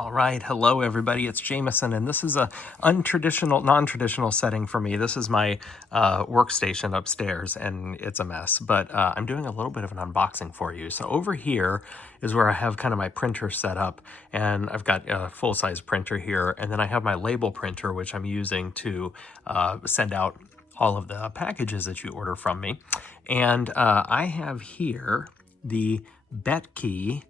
All right, hello everybody, it's Jamaison, and this is a non-traditional setting for me. This is my workstation upstairs, and it's a mess, but I'm doing a little bit of an unboxing for you. So over here is where I have kind of my printer set up, and I've got a full-size printer here, and then I have my label printer, which I'm using to send out all of the packages that you order from me. And I have here the BETCKEY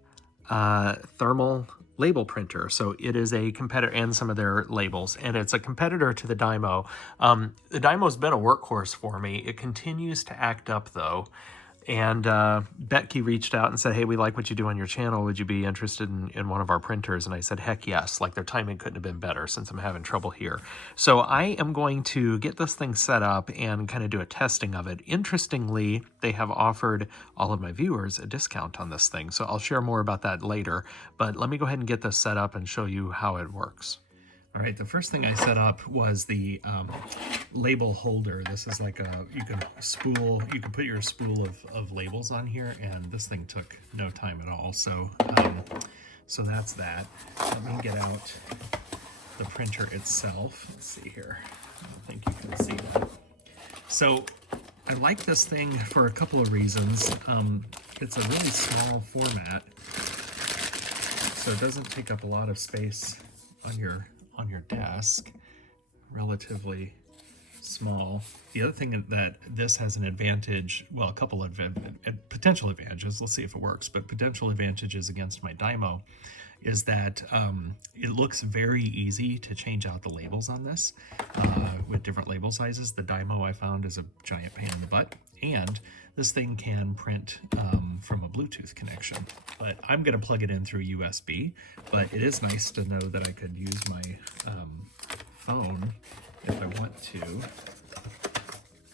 thermal label printer. So it is a competitor, and some of their labels, and it's a competitor to the DYMO. The DYMO's been a workhorse for me. It continues to act up though. And BETCKEY reached out and said, hey, we like what you do on your channel. Would you be interested in one of our printers? And I said, heck yes. Like, their timing couldn't have been better since I'm having trouble here. So I am going to get this thing set up and kind of do a testing of it. Interestingly, they have offered all of my viewers a discount on this thing. So I'll share more about that later. But let me go ahead and get this set up and show you how it works. All right, the first thing I set up was the label holder. This is like you can put your spool of labels on here, and this thing took no time at all. So, so that's that. Let me get out the printer itself. Let's see here. I don't think you can see that. So I like this thing for a couple of reasons. It's a really small format, so it doesn't take up a lot of space on your desk. Relatively small. The other thing that this has an advantage, well, a couple of potential advantages, let's see if it works, but potential advantages against my DYMO is that it looks very easy to change out the labels on this with different label sizes. The DYMO I found is a giant pain in the butt, and this thing can print from a Bluetooth connection, but I'm going to plug it in through USB. But it is nice to know that I could use my phone if I want to.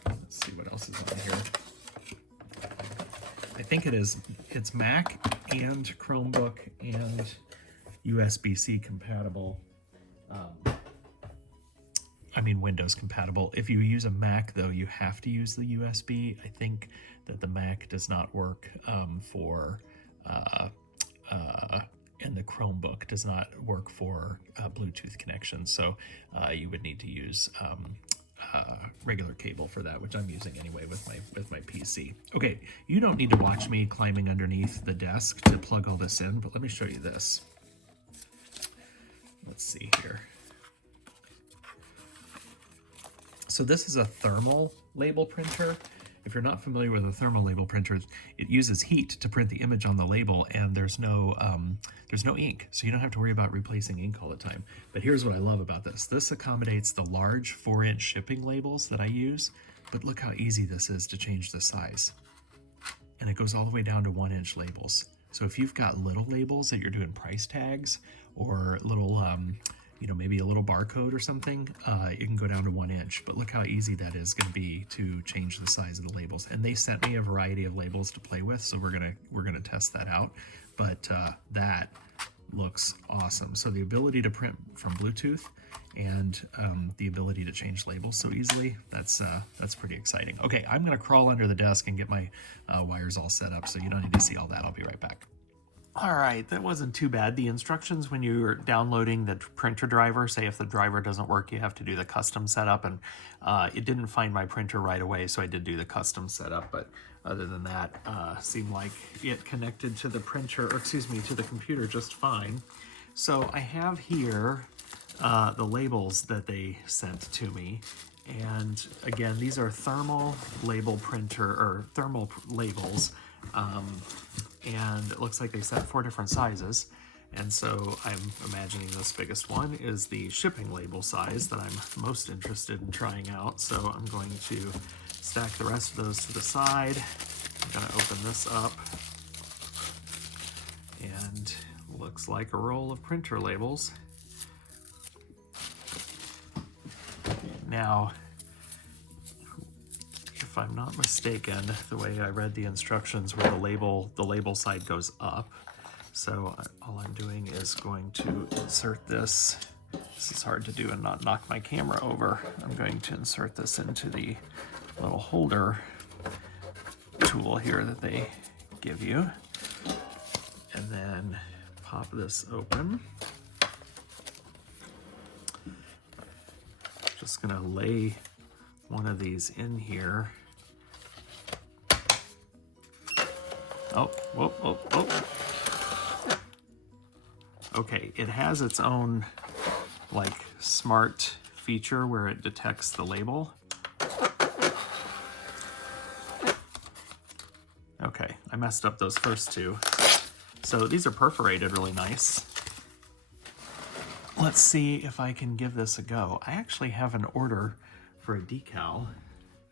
Let's see what else is on here. I think it's Mac and Chromebook and USB-C compatible. I mean Windows compatible. If you use a Mac though, you have to use the USB. I think that the Mac does not work and the Chromebook does not work for Bluetooth connections. So you would need to use regular cable for that, which I'm using anyway with my PC. Okay, you don't need to watch me climbing underneath the desk to plug all this in, but let me show you this. Let's see here. So this is a thermal label printer. If you're not familiar with a thermal label printer, it uses heat to print the image on the label, and there's no ink, so you don't have to worry about replacing ink all the time. But here's what I love about this. This accommodates the large 4-inch shipping labels that I use, but look how easy this is to change the size. And it goes all the way down to 1-inch labels. So if you've got little labels that you're doing price tags, or little maybe a little barcode or something, it can go down to 1 inch. But look how easy that is going to be to change the size of the labels. And they sent me a variety of labels to play with, so we're gonna test that out. But that looks awesome. So the ability to print from Bluetooth and the ability to change labels so easily, that's pretty exciting. Okay, I'm gonna crawl under the desk and get my wires all set up, so you don't need to see all that. I'll be right back. All right, that wasn't too bad. The instructions when you're downloading the printer driver, say if the driver doesn't work, you have to do the custom setup, and it didn't find my printer right away, so I did do the custom setup. But other than that, seemed like it connected to the printer, or excuse me, to the computer just fine. So I have here the labels that they sent to me. And again, these are thermal label printer, or thermal labels. And it looks like they sent 4 different sizes. And so I'm imagining this biggest one is the shipping label size that I'm most interested in trying out. So I'm going to stack the rest of those to the side. I'm going to open this up. And looks like a roll of printer labels. Now, if I'm not mistaken, the way I read the instructions where the label side goes up. So all I'm doing is going to insert this. This is hard to do and not knock my camera over. I'm going to insert this into the little holder tool here that they give you. And then pop this open. Just gonna lay one of these in here. Oh, whoa, whoa, whoa. Okay, it has its own like smart feature where it detects the label. Okay, I messed up those first two. So these are perforated really nice. Let's see if I can give this a go. I actually have an order for a decal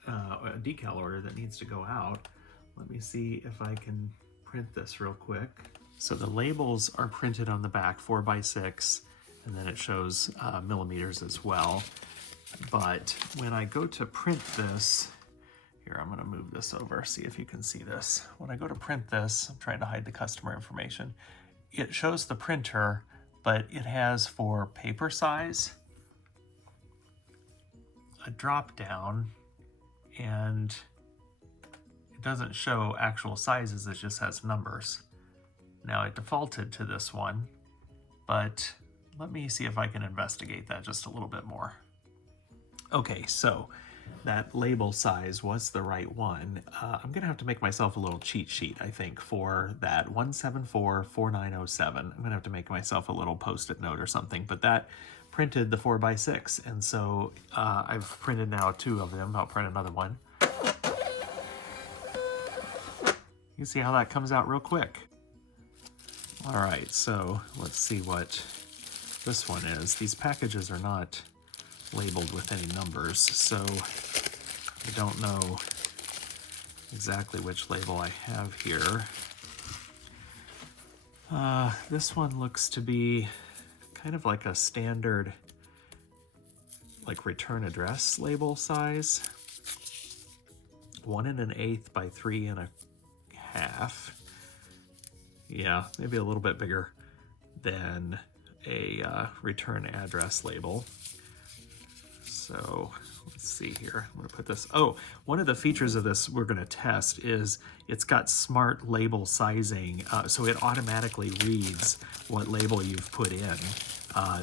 order that needs to go out. Let me see if I can print this real quick. So the labels are printed on the back, 4x6, and then it shows millimeters as well. But when I go to print this, here, I'm gonna move this over, see if you can see this. When I go to print this, I'm trying to hide the customer information. It shows the printer, but it has for paper size, a drop down, and it doesn't show actual sizes, it just has numbers. Now it defaulted to this one, but let me see if I can investigate that just a little bit more. Okay, so that label size was the right one. I'm gonna have to make myself a little cheat sheet, I think, for that 1744907. I'm gonna have to make myself a little post-it note or something, but that printed the 4x6, and so I've printed now 2 of them. I'll print another one. You can see how that comes out real quick. All right, so let's see what this one is. These packages are not labeled with any numbers, so I don't know exactly which label I have here. This one looks to be kind of like a standard like return address label size. 1 1/8 by 3 1/2. Yeah, maybe a little bit bigger than a return address label. So let's see here. I'm gonna put this, oh, one of the features of this we're gonna test is it's got smart label sizing. So it automatically reads what label you've put in,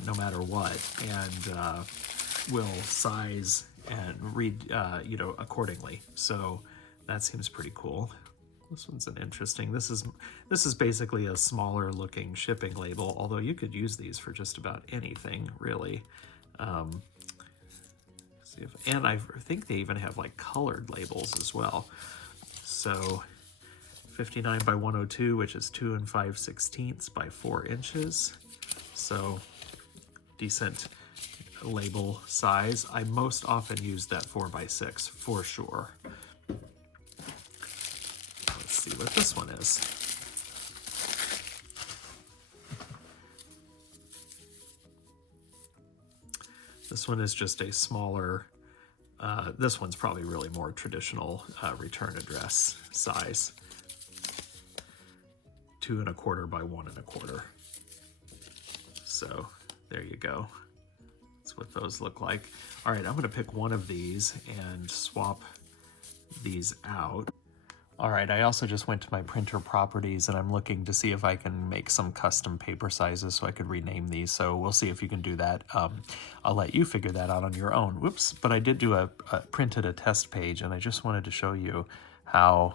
no matter what, and will size and read, accordingly. So that seems pretty cool. This one's an interesting, this is basically a smaller looking shipping label, although you could use these for just about anything, really. And I think they even have like colored labels as well. So 59 by 102, which is 2 5/16 by 4 inches. So decent label size. I most often use that 4x6 for sure. Let's see what this one is. This one is just a smaller, this one's probably really more traditional return address size. 2 1/4 by 1 1/4. So there you go. That's what those look like. All right, I'm gonna pick one of these and swap these out. All right, I also just went to my printer properties and I'm looking to see if I can make some custom paper sizes so I could rename these. So we'll see if you can do that. I'll let you figure that out on your own. Whoops, but I did do printed a test page and I just wanted to show you how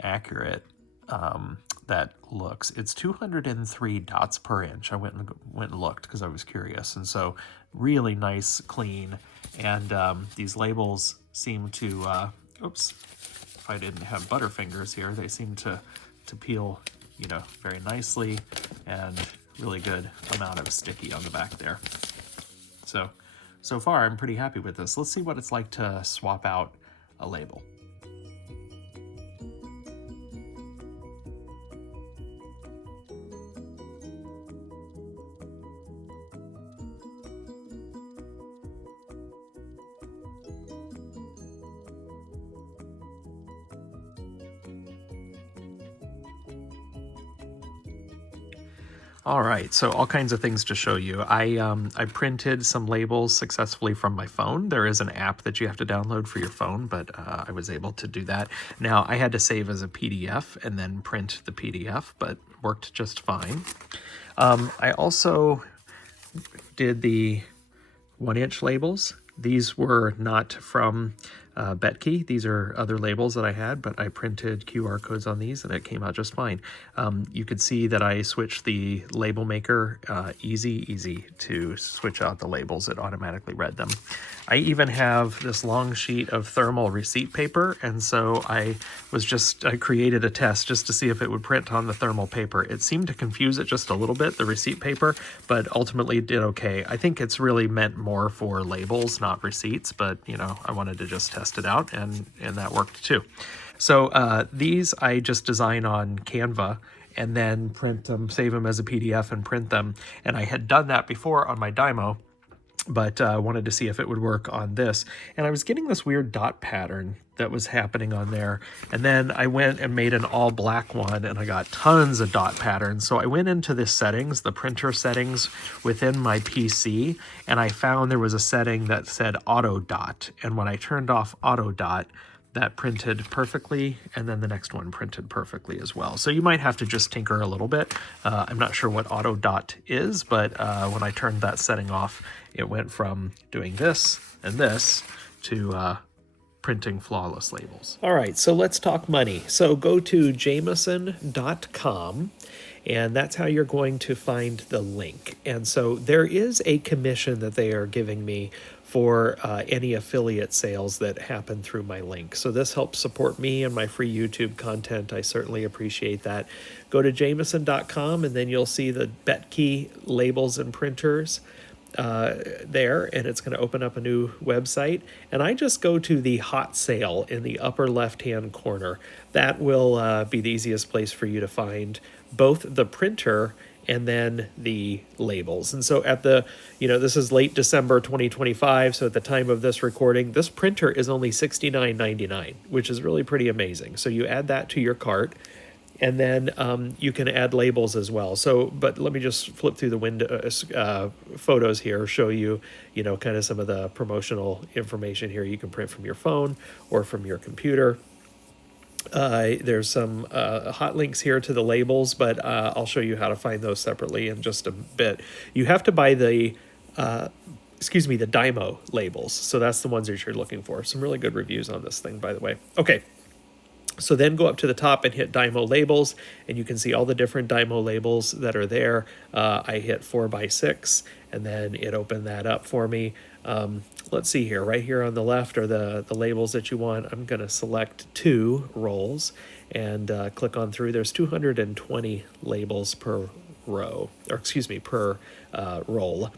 accurate that looks. It's 203 dots per inch. I went and looked because I was curious. And so really nice, clean. And these labels seem to, oops. If I didn't have Butterfingers here, they seem to peel, very nicely, and really good amount of sticky on the back there. So far, I'm pretty happy with this. Let's see what it's like to swap out a label. All right, so all kinds of things to show you. I printed some labels successfully from my phone. There is an app that you have to download for your phone, but I was able to do that. Now, I had to save as a PDF and then print the PDF, but worked just fine. I also did the 1-inch labels. These were not from BETCKEY. These are other labels that I had, but I printed QR codes on these and it came out just fine. You could see that I switched the label maker, easy to switch out the labels. It automatically read them. I even have this long sheet of thermal receipt paper, and so I created a test just to see if it would print on the thermal paper. It seemed to confuse it just a little bit, the receipt paper, but ultimately it did okay. I think it's really meant more for labels, not receipts, but you know, I wanted to just test it out, and that worked too. So these I just design on Canva and then print them, save them as a PDF and print them. And I had done that before on my DYMO, but wanted to see if it would work on this. And I was getting this weird dot pattern that was happening on there. And then I went and made an all black one and I got tons of dot patterns. So I went into the settings, the printer settings within my PC, and I found there was a setting that said auto dot. And when I turned off auto dot, that printed perfectly, and then the next one printed perfectly as well. So you might have to just tinker a little bit. I'm not sure what auto dot is, but when I turned that setting off, it went from doing this and this to printing flawless labels. All right, so let's talk money. So go to Jamaison.com, and that's how you're going to find the link. And so there is a commission that they are giving me for any affiliate sales that happen through my link. So this helps support me and my free YouTube content. I certainly appreciate that. Go to Jamaison.com, and then you'll see the BETCKEY labels and printers there, and it's going to open up a new website. And I just go to the hot sale in the upper left hand corner. That will be the easiest place for you to find both the printer and then the labels. And so at the, this is late December 2025, so at the time of this recording, this printer is only $69.99, which is really pretty amazing. So you add that to your cart, and then you can add labels as well. So, but let me just flip through the window photos here, show you, kind of some of the promotional information here. You can print from your phone or from your computer. There's some hot links here to the labels, but I'll show you how to find those separately in just a bit. You have to buy the DYMO labels. So that's the ones that you're looking for. Some really good reviews on this thing, by the way. Okay. So then go up to the top and hit DYMO labels, and you can see all the different DYMO labels that are there. I hit 4x6, and then it opened that up for me. Let's see here. Right here on the left are the labels that you want. I'm going to select 2 rolls and click on through. There's 220 labels per row, or excuse me, per roll.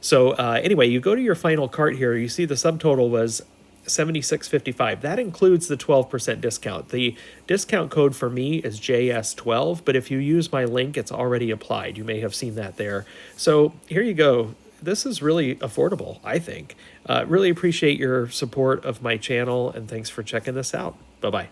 So anyway, you go to your final cart here. You see the subtotal was $76.55. That includes the 12% discount. The discount code for me is JS12, but if you use my link, it's already applied. You may have seen that there. So here you go. This is really affordable, I think. Really appreciate your support of my channel, and thanks for checking this out. Bye-bye.